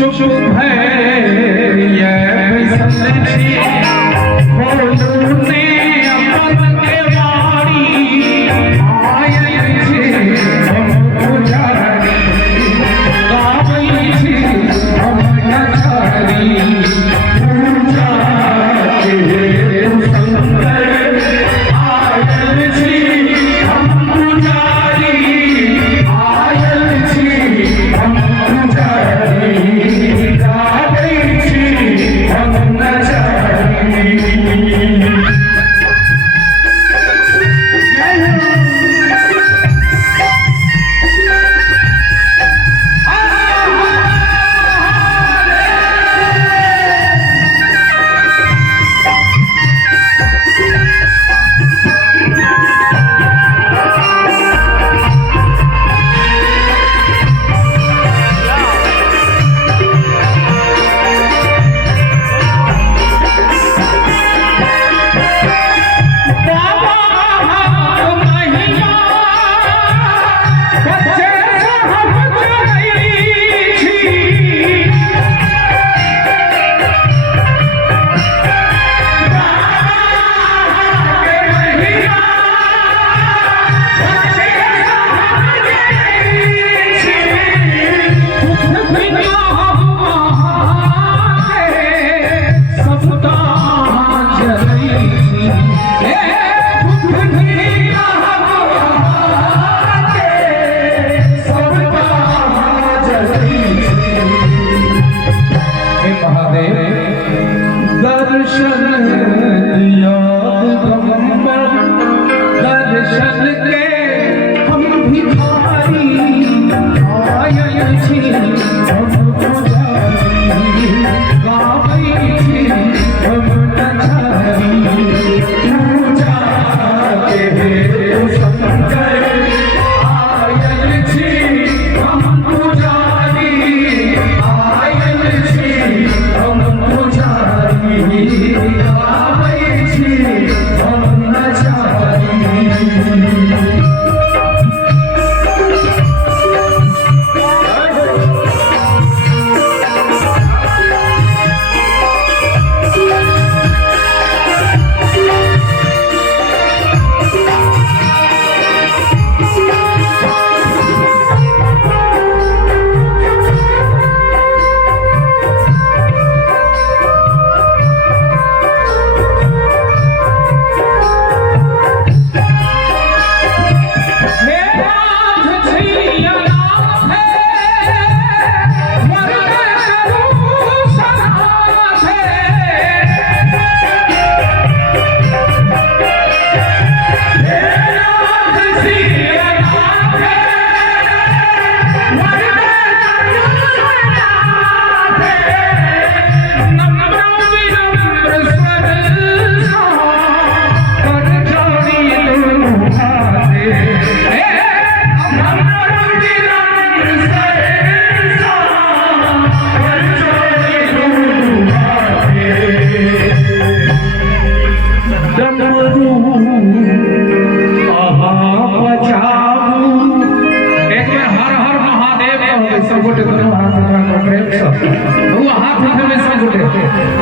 शुभ है ये संदेशी बोलने अपन के वाणी आए छे हम पुजारी गावई छे हम नचारी पूजा के संकर आयल छे हम पुजारी आयल छे हम पुजारी गावई छे हम नचारी दर्शन दिया दर्शन के हम भिखारी आयल छी हम पुजारी गावई छी हम नचारी पूजा के संकर आयल छी हम पुजारी आयल छी हम पुजारी गावई छी हम नचारी हाथ